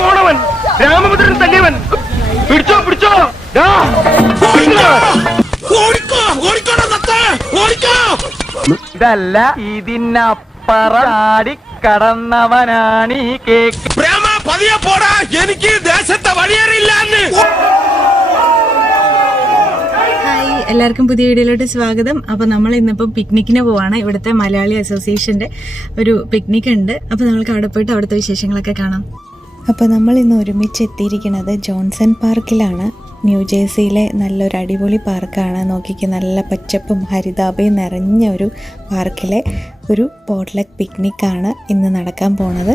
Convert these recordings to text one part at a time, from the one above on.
പോണവൻ രാമഭദ്രൻ തല്ലിയവൻ. പിടിച്ചോ പിടിച്ചോ. ഇതല്ല ഇതിനപ്പറാടി കടന്നവനാണ് ഈ കേക്ക്. പതിയെ പോടാ, എനിക്ക് ദേശത്തെ വഴിയേറിയില്ലാന്ന്. ഹായ്, എല്ലാവർക്കും പുതിയ വീഡിയോയിലോട്ട് സ്വാഗതം. അപ്പോൾ നമ്മൾ ഇന്നിപ്പോൾ പിക്നിക്കിന് പോവാണ്. ഇവിടുത്തെ മലയാളി അസോസിയേഷൻ്റെ ഒരു പിക്നിക് ഉണ്ട്. അപ്പോൾ നമ്മൾക്ക് അവിടെ പോയിട്ട് അവിടുത്തെ വിശേഷങ്ങളൊക്കെ കാണാം. അപ്പോൾ നമ്മൾ ഇന്ന് ഒരുമിച്ച് എത്തിയിരിക്കുന്നത് ജോൺസൺ പാർക്കിലാണ്. ന്യൂജേഴ്സിയിലെ നല്ലൊരു അടിപൊളി പാർക്കാണ്. നോക്കിക്ക്, നല്ല പച്ചപ്പും ഹരിതാഭയും നിറഞ്ഞ ഒരു പാർക്കിലെ ഒരു പോട്ട്ലക്ക് പിക്നിക്കാണ് ഇന്ന് നടക്കാൻ പോണത്.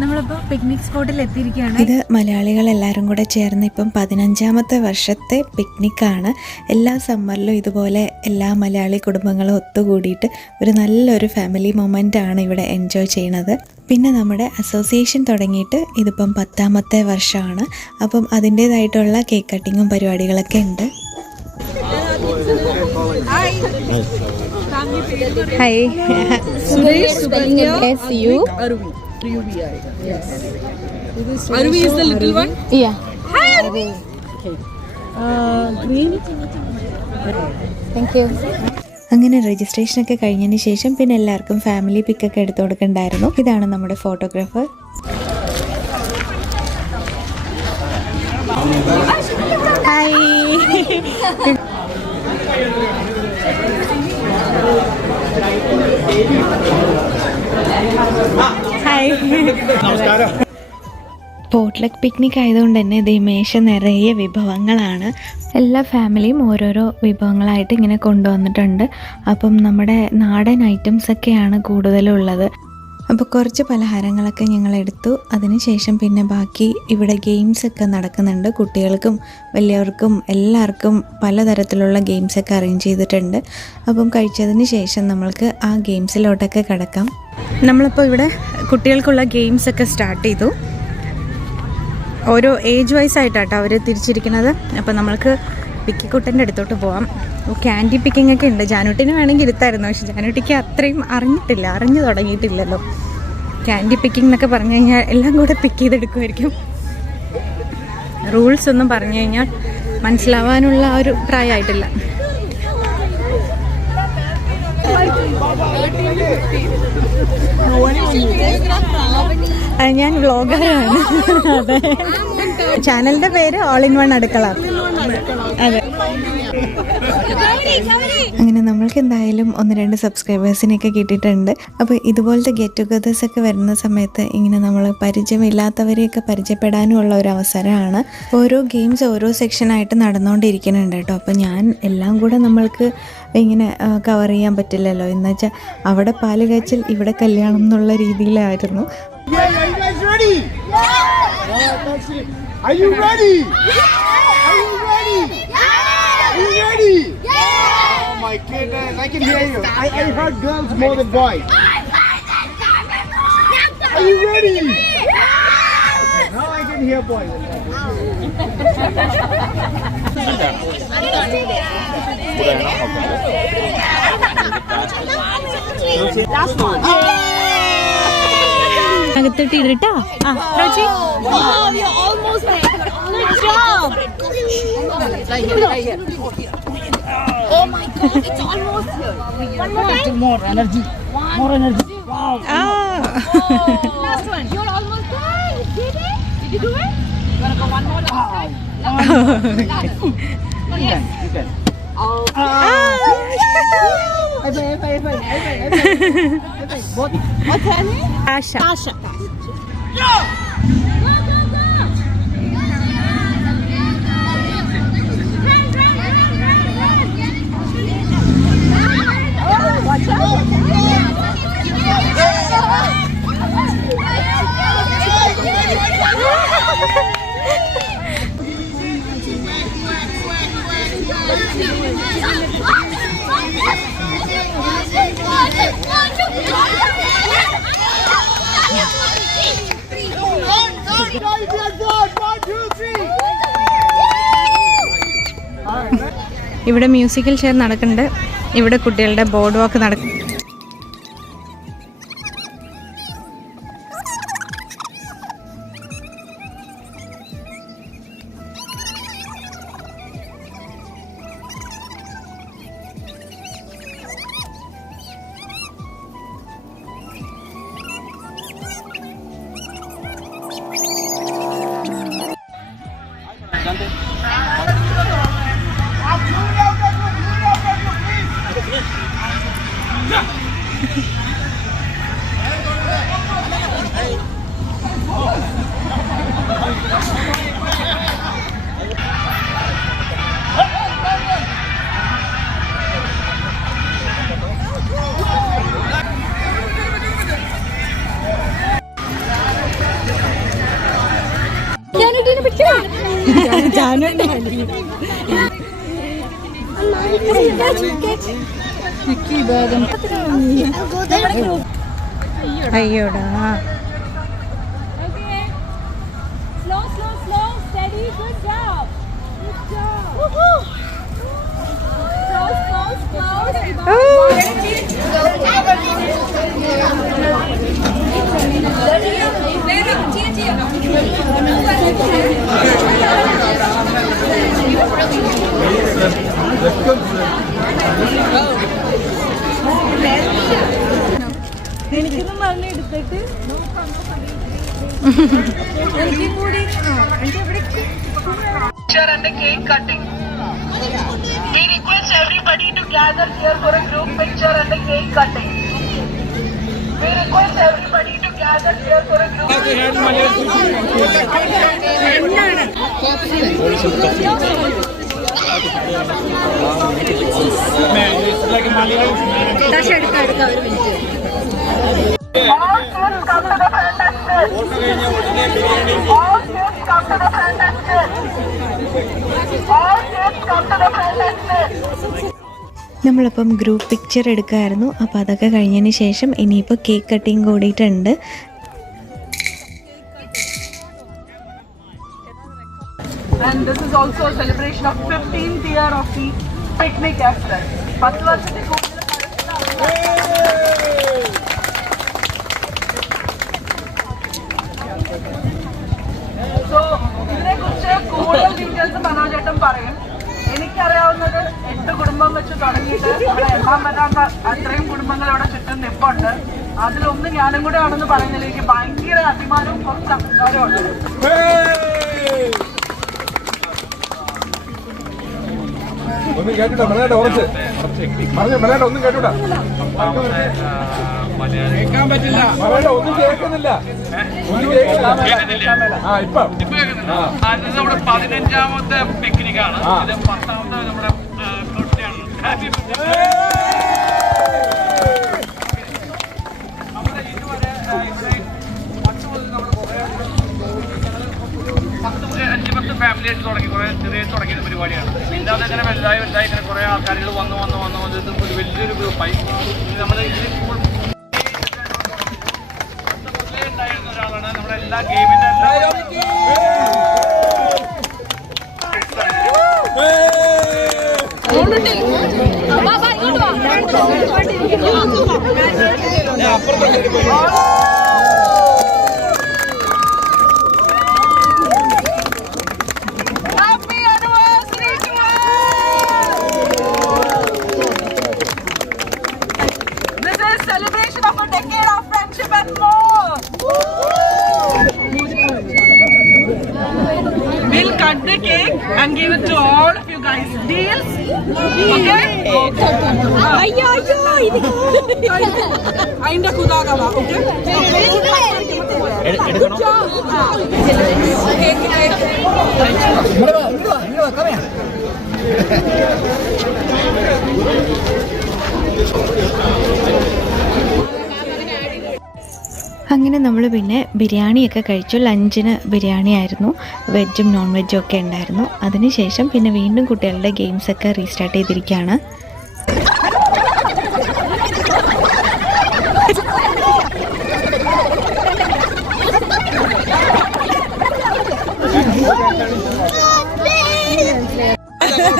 നമ്മളിപ്പോൾ പിക്നിക് സ്പോട്ടിൽ എത്തിയിരിക്കുകയാണ്. ഇത് മലയാളികൾ എല്ലാവരും കൂടെ ചേർന്ന് ഇപ്പം 15ാമത്തെ വർഷത്തെ പിക്നിക്കാണ്. എല്ലാ സമ്മറിലും ഇതുപോലെ എല്ലാ മലയാളി കുടുംബങ്ങളും ഒത്തുകൂടിയിട്ട് ഒരു നല്ലൊരു ഫാമിലി മൊമെൻ്റ് ആണ് ഇവിടെ എൻജോയ് ചെയ്യണത്. പിന്നെ നമ്മുടെ അസോസിയേഷൻ തുടങ്ങിയിട്ട് ഇതിപ്പം 10ാമത്തെ വർഷമാണ്. അപ്പം അതിൻ്റേതായിട്ടുള്ള കേക്ക് കട്ടിങ്ങും പരിപാടികളൊക്കെ ഉണ്ട്. Hi, Aruvi is the little one? Yeah. Hi Aruvi. Okay. Green. Thank you. അങ്ങനെ രജിസ്ട്രേഷനൊക്കെ കഴിഞ്ഞതിന് ശേഷം പിന്നെ എല്ലാവർക്കും ഫാമിലി പിക്കൊക്കെ എടുത്തു കൊടുക്കണ്ടായിരുന്നു. ഇതാണ് നമ്മുടെ ഫോട്ടോഗ്രാഫർ. ഹായ്, നമസ്കാരം. പോട്ട്ലക്ക് പിക്നിക് ആയതുകൊണ്ട് തന്നെ ഇത് മേശ നിറയെ വിഭവങ്ങളാണ്. എല്ലാ ഫാമിലിയും ഓരോരോ വിഭവങ്ങളായിട്ട് ഇങ്ങനെ കൊണ്ടുവന്നിട്ടുണ്ട്. അപ്പം നമ്മുടെ നാടൻ ഐറ്റംസൊക്കെയാണ് കൂടുതലുള്ളത്. അപ്പോൾ കുറച്ച് പലഹാരങ്ങളൊക്കെ ഞങ്ങൾ എടുത്തു. അതിനുശേഷം പിന്നെ ബാക്കി ഇവിടെ ഗെയിംസൊക്കെ നടക്കുന്നുണ്ട്. കുട്ടികൾക്കും വലിയവർക്കും എല്ലാവർക്കും പലതരത്തിലുള്ള ഗെയിംസൊക്കെ അറേഞ്ച് ചെയ്തിട്ടുണ്ട്. അപ്പം കഴിച്ചതിന് ശേഷം നമ്മൾക്ക് ആ ഗെയിംസിലോട്ടൊക്കെ കിടക്കാം. നമ്മളിപ്പോൾ ഇവിടെ കുട്ടികൾക്കുള്ള ഗെയിംസൊക്കെ സ്റ്റാർട്ട് ചെയ്തു. ഓരോ ഏജ് വൈസ് ആയിട്ടാട്ടോ അവർ തിരിച്ചിരിക്കുന്നത്. അപ്പോൾ നമ്മൾക്ക് പിക്കിക്കുട്ടൻ്റെ അടുത്തോട്ട് പോവാം. ക്യാൻഡി പിക്കിംഗ് ഒക്കെ ഉണ്ട്. ജാനുട്ടിന് വേണമെങ്കിൽ ഇരുത്തായിരുന്നു, പക്ഷെ ജാനുട്ടിക്ക് അത്രയും അറിഞ്ഞു തുടങ്ങിയിട്ടില്ലല്ലോ. ക്യാൻഡി പിക്കിംഗ് എന്നൊക്കെ പറഞ്ഞു കഴിഞ്ഞാൽ എല്ലാം കൂടെ പിക്ക് ചെയ്തെടുക്കുമായിരിക്കും. റൂൾസ് ഒന്നും പറഞ്ഞു കഴിഞ്ഞാൽ മനസ്സിലാവാനുള്ള ഒരു പ്രായമായിട്ടില്ല. ഞാൻ വ്ളോഗറാണ്. അതെ, ചാനലിന്റെ പേര് ഓൾ ഇൻ വൺ അടുക്കള. അതെ, അങ്ങനെ നമ്മൾക്ക് എന്തായാലും 1-2 സബ്സ്ക്രൈബേഴ്സിനെയൊക്കെ കിട്ടിയിട്ടുണ്ട്. അപ്പോൾ ഇതുപോലത്തെ ഗെറ്റ് ടുഗദേഴ്സ് ഒക്കെ വരുന്ന സമയത്ത് ഇങ്ങനെ നമ്മൾ പരിചയമില്ലാത്തവരെയൊക്കെ പരിചയപ്പെടാനുമുള്ള ഒരു അവസരമാണ്. ഓരോ ഗെയിംസ് ഓരോ സെക്ഷനായിട്ട് നടന്നുകൊണ്ടിരിക്കുന്നുണ്ട് കേട്ടോ. അപ്പോൾ ഞാൻ എല്ലാം കൂടെ നമ്മൾക്ക് ഇങ്ങനെ കവർ ചെയ്യാൻ പറ്റില്ലല്ലോ. എന്നുവെച്ചാൽ അവിടെ പാല് കാച്ചൽ, ഇവിടെ കല്യാണം എന്നുള്ള രീതിയിലായിരുന്നു. Are you ready? Are you ready? Are you ready? Oh my goodness, I can hear you. I heard girls more than boys. Are you ready? Now I can hear boys. Last one. അകത്തോട്ട് ഇടട്ടാ. Wow, you're almost there. Good job. Right here. Oh my God, it's almost here. One more time. More energy. More energy. Wow. Last one. You're almost there. You did it. Did you do it? You wanna go one more last time? Last. Yes. You can. What's her name? Asha. Tasha. Watch out. ഇവിടെ musical chair നടക്കുന്നുണ്ട്. ഇവിടെ കുട്ടികളുടെ board വാക്ക് നടക്കും. അയ്യോടാ. Okay. Slow, slow, slow. Steady. Good job. Good job. Woohoo. Close, close, close. എനിക്കൊന്നും പറഞ്ഞ് എടുത്തിട്ട് എനിക്കും കൂടി and a cake cutting. We request everybody to gather here for a group picture and a cake cutting. We request everybody to gather here for a group All students come to the front and sit. All students come to the front and sit. All students come to the front and sit. നമ്മളപ്പം group picture എടുക്കുമായിരുന്നു. അപ്പോൾ അതൊക്കെ കഴിഞ്ഞതിന് ശേഷം ഇനിയിപ്പോൾ cake cutting കൂടിയിട്ടുണ്ട്. And this is also a celebration of 15th year of the picnic as well. 10 വർഷത്തെ so ഇതിനെക്കുറിച്ച് കൂടുതൽ ഡീറ്റെയിൽസ് മനോജേട്ടൻ പറയും. എനിക്കറിയാവുന്നത് 8 കുടുംബം വെച്ച് തുടങ്ങിയിട്ട് അവിടെ എണ്ണാൻ പറ്റാത്ത അത്രയും കുടുംബങ്ങൾ ഇവിടെ ചുറ്റും നിപ്പുണ്ട്. അതിലൊന്ന് ഞാനും കൂടെ ആണെന്ന് പറയുന്നതിൽ എനിക്ക് ഭയങ്കര അഭിമാനവും കുറച്ച് അഹങ്കാരവും ഉണ്ട്. ഒന്നും കേട്ടിട്ടാ മലയാളം ഉറച്ച് പറഞ്ഞു മലയാളം ഒന്നും കേട്ടൂടാ കേൾക്കാൻ പറ്റില്ല മലയാളം ഒന്നും കേൾക്കുന്നില്ല ഒന്നും കേൾക്കുന്നില്ല ആ ഇപ്പം നമ്മുടെ 15ാമത്തെ പിക്നിക്കാണ്. ഇത് 10ാമത്തെ നമ്മുടെ ബർത്ത്ഡേ ആണ്. Happy birthday. നമ്മുടെ ഇതുവരെ ഇവിടെ 10 മുതൽ നമ്മൾ കുറേ 10 ഫാമിലി ആയിട്ട് തുടങ്ങി കുറേ ചെറിയ തുടങ്ങിയ പരിപാടിയാണ്. ഇല്ലാതെ ഇങ്ങനെ വലുതായി ഇങ്ങനെ കുറേ ആൾക്കാരുകൾ വന്നു ഒരു വലിയൊരു ഗ്രൂപ്പായി. നമ്മുടെ ഇതിൽ ഉണ്ടായിരുന്ന ഒരാളാണ് നമ്മുടെ എല്ലാ ഗെയിമിന്റെ celebration of a decade of friendship and more. We'll cut the cake and give it to all of you guys. Deals? Okay? അയ്യോ അയ്യോ ഇത് അതിന്റെ കുതാകവാ. Okay? Good job. അങ്ങനെ നമ്മൾ പിന്നെ ബിരിയാണിയൊക്കെ കഴിച്ചു. ലഞ്ചിന് ബിരിയാണി ആയിരുന്നു, വെജും നോൺ വെജും ഒക്കെ ഉണ്ടായിരുന്നു. അതിനുശേഷം പിന്നെ വീണ്ടും കുട്ടികളുടെ ഗെയിംസൊക്കെ റീസ്റ്റാർട്ട് ചെയ്തിരിക്കുകയാണ്.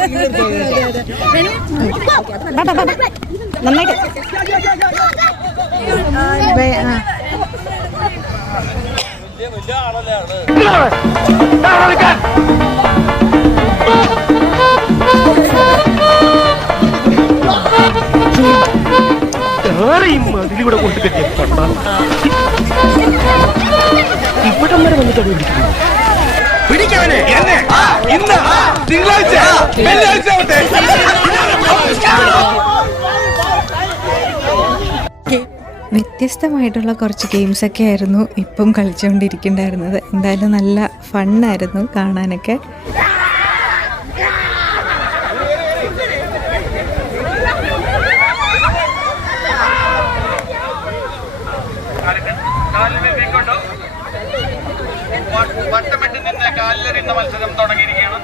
അതിലൂടെ കൊണ്ട് കെട്ടിയ ഇവിടെ വരെ പിടിക്കവനെ എന്നെ ഇന്ന് തിങ്കളാഴ്ച വെള്ളിയാഴ്ച വ്യത്യസ്തമായിട്ടുള്ള കുറച്ച് ഗെയിംസൊക്കെ ആയിരുന്നു ഇപ്പം കളിച്ചുകൊണ്ടിരിക്കുന്നുണ്ടായിരുന്നത്. എന്തായാലും നല്ല ഫണ്ണായിരുന്നു കാണാനൊക്കെ. വട്ടമിട്ട് നിന്ന് കാലിലെറിയുന്ന മത്സരം തുടങ്ങിയിരിക്കുകയാണ്.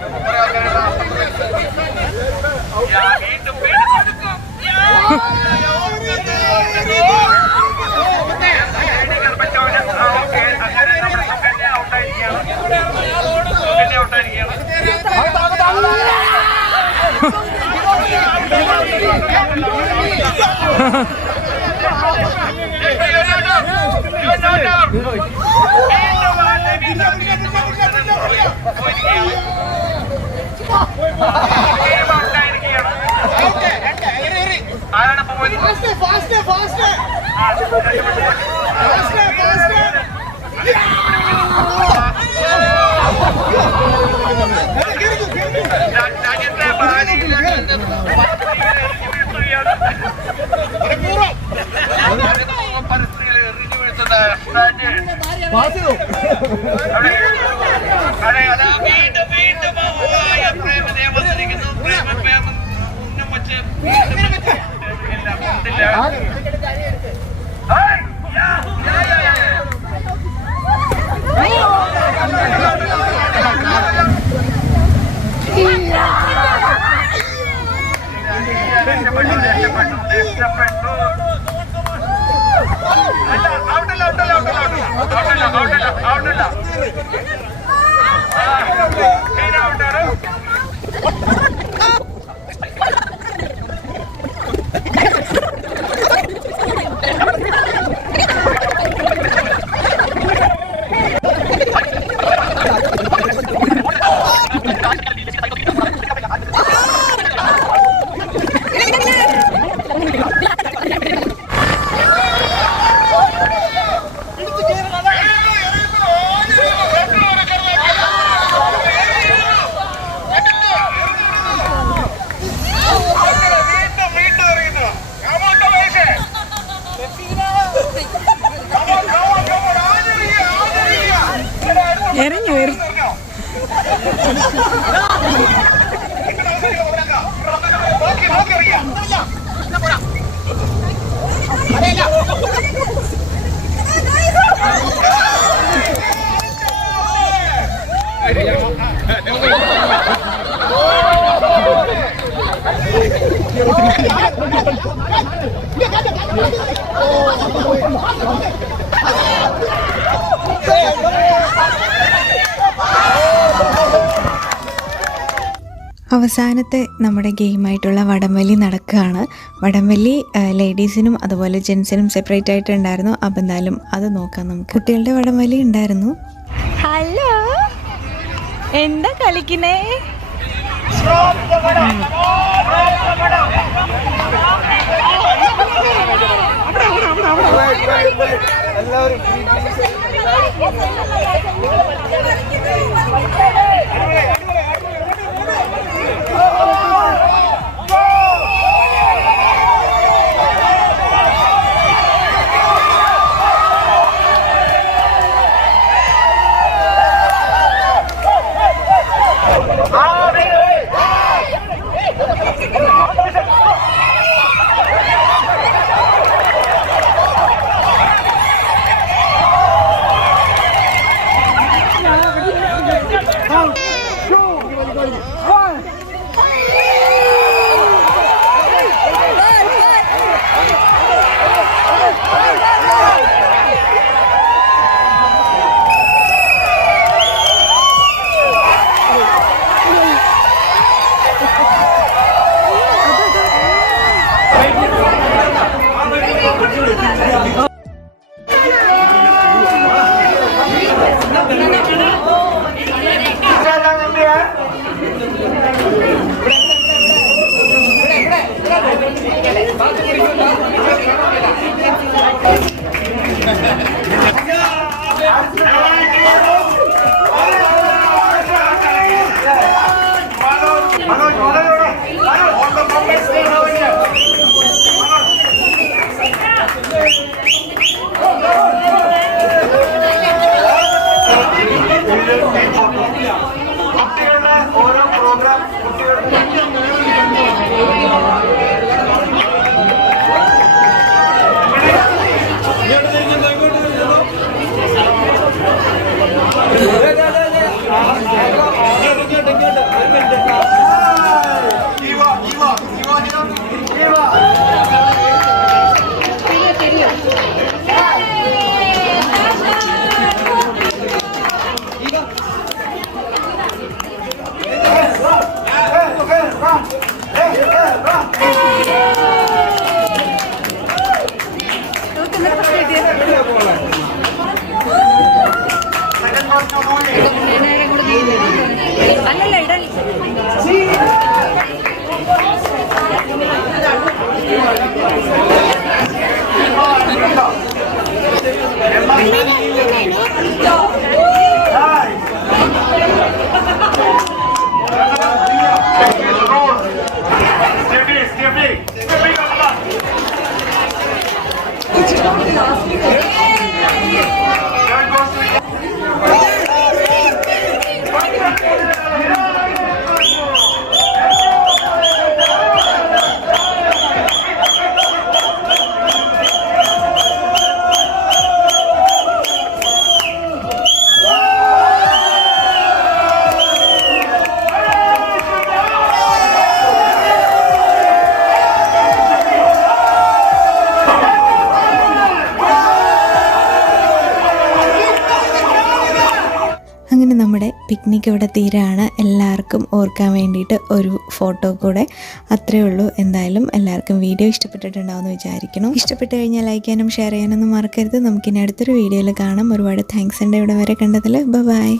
പരിസ്ഥിതിയിൽ എറിഞ്ഞു വീഴ്ത്തുന്ന അവസാനത്തെ നമ്മുടെ ഗെയിമായിട്ടുള്ള വടംവലി നടക്കുകയാണ്. വടംവലി ലേഡീസിനും അതുപോലെ ജെൻസിനും സെപ്പറേറ്റ് ആയിട്ടുണ്ടായിരുന്നു. അപ്പം എന്തായാലും അത് നോക്കാം നമുക്ക്. കുട്ടികളുടെ വടംവലി ഉണ്ടായിരുന്നു. ഹലോ, എന്താ കളിക്കുന്നേ? കുട്ടികളുടെ ഓരോ പ്രോഗ്രാം അല്ലല്ല ഇടലി അങ്ങനെ നമ്മുടെ പിക്നിക് ഇവിടെ തീരാണ്. എല്ലാവർക്കും ഓർക്കാൻ വേണ്ടിയിട്ട് ഒരു ഫോട്ടോ കൂടെ, അത്രയേ ഉള്ളൂ. എന്തായാലും എല്ലാവർക്കും വീഡിയോ ഇഷ്ടപ്പെട്ടിട്ടുണ്ടാവുമെന്ന് വിചാരിക്കണം. ഇഷ്ടപ്പെട്ട് കഴിഞ്ഞാൽ ലൈക്ക് ചെയ്യാനും ഷെയർ ചെയ്യാനൊന്നും മറക്കരുത്. നമുക്കിനി അടുത്തൊരു വീഡിയോയിൽ കാണാം. ഒരുപാട് താങ്ക്സ് ഉണ്ട് ഇവിടെ വരെ കണ്ടതിൽ. ബൈ.